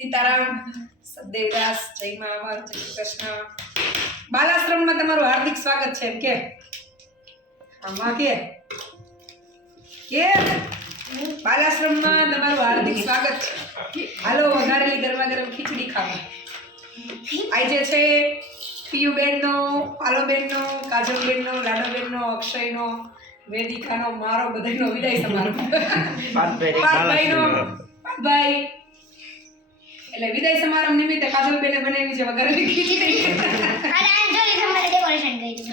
સીતારામ, સદેવદાસ, જય માવા, જય શ્રી કૃષ્ણ. બાલાશ્રમમાં તમારું હાર્દિક સ્વાગત છે. એમ કે આમાં કે બાલાશ્રમમાં તમારું હાર્દિક સ્વાગત છે. હાલો વઘારેલી ગરમા ગરમ ખીચડી ખાવા. આજે છે પિયુબેનનો, પાલોબેનનો, કાજલબેનનો, લાડોબેનનો, અક્ષયનો, વેદિકાનો, મારો બધાનો વિદાય સમારોહ. પાર્થભાઈનો, પાર્થભાઈ એટલે વિદાય સમારંભ નિમિત્તે કાજલબેને બનાવી છે વઘારેલી ખીચડી. અને આ જો તમારે ડેકોરેશન કરી છે.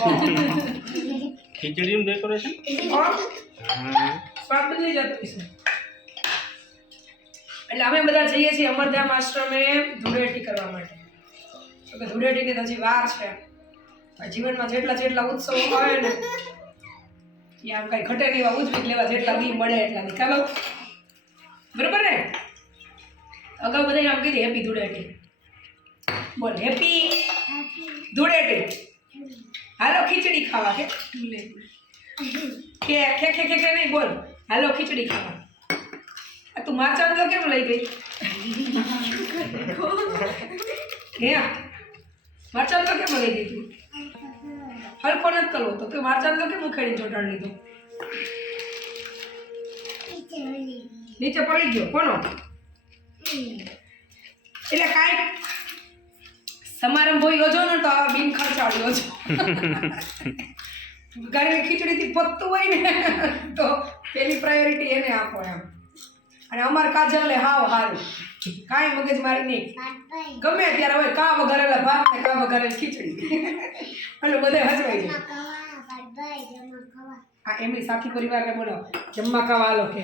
ખીચડીનું ડેકોરેશન સ્વાદ બદલી જતું છે. એટલે અમે બધા જઈએ છીએ અમરધામ આશ્રમે ધૂળેટી કરવા માટે. તો કે ધૂળેટીની હજી વાર છે. જીવનમાં જેટલા જેટલા ઉત્સવો આવે ને એ આમ કઈ ઘટે નહીં એવા ઉજવી લેવા, જેટલા દી મળે એટલા દી. ચાલો બરોબર ને? અગાઉ બધા આમ કીધી હેપી ધૂળેટી. બોલ હેપી ધૂળેટી. હાલો ખીચડી ખાવા. કે ખે ખે ખે નહીં બોલ. હાલો ખીચડી ખાવા. આ તું માચા તો કેમ લઈ ગઈ? હે માચા તો કેમ લઈ ગઈ તું? હલકો નથી કરવો તો તું માચા તો કેમ ઉખેડી ચોટાડી લીધું? નીચે પડી ગયો કોનો? એટલે કાંઈ સમારંભ યોજો ને તો આ બિન ખર્ચાળ યોજો. ઘરે ખીચડીથી પતતું હોય ને તો પેલી પ્રાયોરિટી એને આપો એમ. અને અમારે કાજલે હાવ હારું કાંઈ મગજ મારી નહીં. ગમે ત્યારે હોય કા વઘારેલા ભાત ને કા વઘારેલી ખીચડી. એટલે બધા હસવાઈ જાય. આ એમની સાથી પરિવારને બોલો જમવા ખાવા હાલો કે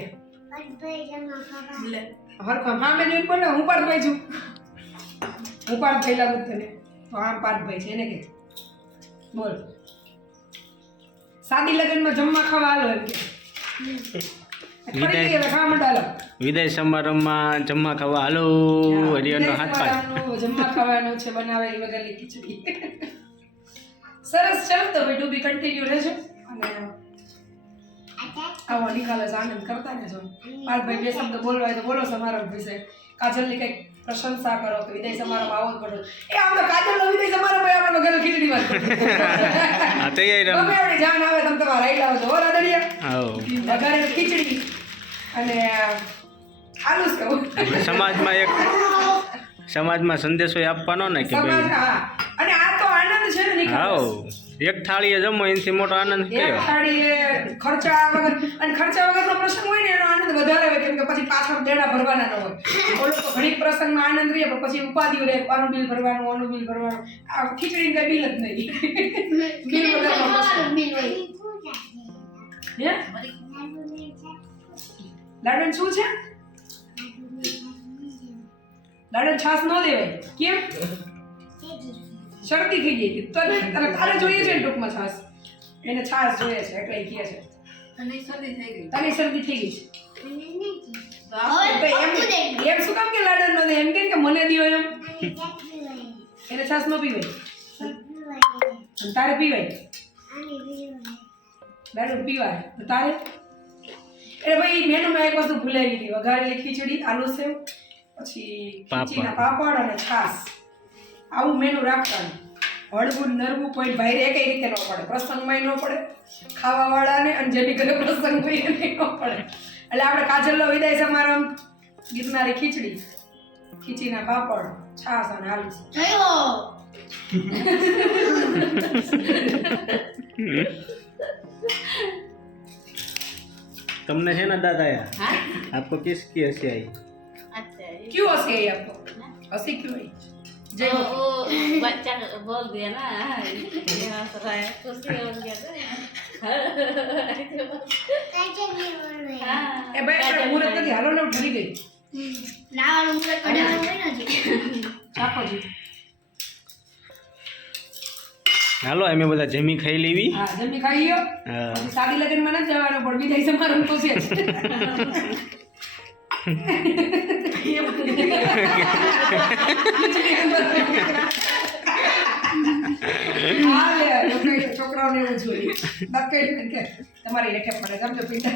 હરખમ હા મેં જોઈ બોલે હું પાર્થભાઈ છું. હું પાર્થભાઈ લાગુ તને તો આમ પાર્થભાઈ છે એને કે બોલ સાદી લગ્નમાં જમવા ખાવા હાલો એમ કે વિદાય સમારંભમાં જમવા ખાવા હાલો. હરિયરનો હાથ પાડ. જમવા ખાવાનું છે બનાવેલી વગરની ખીચડી. સરસ. ચાલો તો ભાઈ ડૂબી કન્ટિન્યુ રહેજો અને આવો નિખાલસ આનંદ કરતા રહેજો. પાર્થભાઈ બે શબ્દ બોલવાય તો બોલો સમારંભ વિશે. કાજલની કંઈક પ્રશંસા કરો કે વિદાય સમારંભ આવો જ પડો. એ આમ તો કાજલનો વિદાય સમારંભ આપણે વગર ખીચડી વાત ગમે એવડી જાન આવે તમે તમારા રાઈ લાવો છો રાદડિયા વઘારેલી ખીચડી અને આલુ સેવ. સમાજમાં સંદેશો આપવાનો ને કે ભાઈ અને આ તો આનંદ છે ને નિખાલસ. એક થાળીએ જમો એનાથી મોટો આનંદ કયો? એક થાળીએ ખર્ચા વગર અને ખર્ચા વગરનો પ્રસંગ હોય ને એનો આનંદ વધારે હોય કેમ કે પછી પાછળ દેડા ભરવાના ન હોય. ઓલો તો ઘણી પ્રસંગમાં આનંદ રહે પણ પછી ઉપાધિ રહે. આનું બિલ ભરવાનું, આનું બિલ ભરવાનું. આ ખીચડી કઈ બિલ જ નહીં. બિલ વગરનો પ્રસંગ. હે લાડન શું છે? લાડન છાસ ન દેવાય. કેમ? શરદી થઈ ગઈ હતી. તારે જોઈએ છે ને ટૂંકમાં છાસ. એને છાસ જોઈએ છે એટલે કહે છે. તને શરદી થઈ ગઈ છે. એમ શું કામ કે લાડન નો દે? એમ કે મને દિયો એમ. એને છાસ ન પીવાય. તારે પીવાય? લાડન પીવાય તો તારે. એટલે ભાઈ મેનુમાં એક વસ્તુ ભૂલાઈ ગઈ. વઘારેલી ખીચડી, આલુ સેવ, પછી ખીચડીના પાપડ અને છાસ. આવું મેનુ રાખવાનું. હળવું નરવું કોઈ ભાઈ રે કઈ રીતે ન પડે. પ્રસંગમાં ન પડે, ખાવાવાળાને અને જેની ઘરે પ્રસંગ હોય એને ન પડે. એટલે આપણે કાજલનો વિદાય સમારંભ ગીતનારી ખીચડી, ખીચડીના પાપડ, છાસ અને આલુ. તમને છે ને દાદા યાર આપકો કિસકી હસી आई? क्यों हंसी आई आपको? हंसी क्यों आई? वो बच्चा बोल दिया ना ये हंस रहा है खुशी हो गया ए भाई આપણે મુરત નથી. હાલો ને ભૂલી ગઈ. નાવાનું મુરત કઢાવવાનું હોય ને ચાકોજી. હાલો અમે બધા જમી ખાઈ લેવી. હા જમી ખાઈ લ્યો. પછી સાદી લગ્નમાં નથી જવાનું પણ વિદાય સમારંભ તો છે જ. છોકરાઓને એવું જોઈએ. તમારી રેખે પડે સમજો પિંડા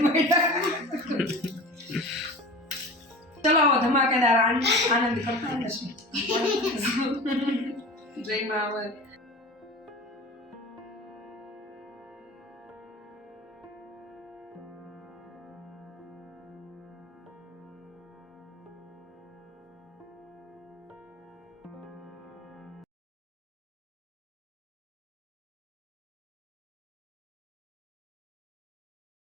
ચલો હવે ધમાકેદાર આનંદ કરતા રહેશું જય મા આવે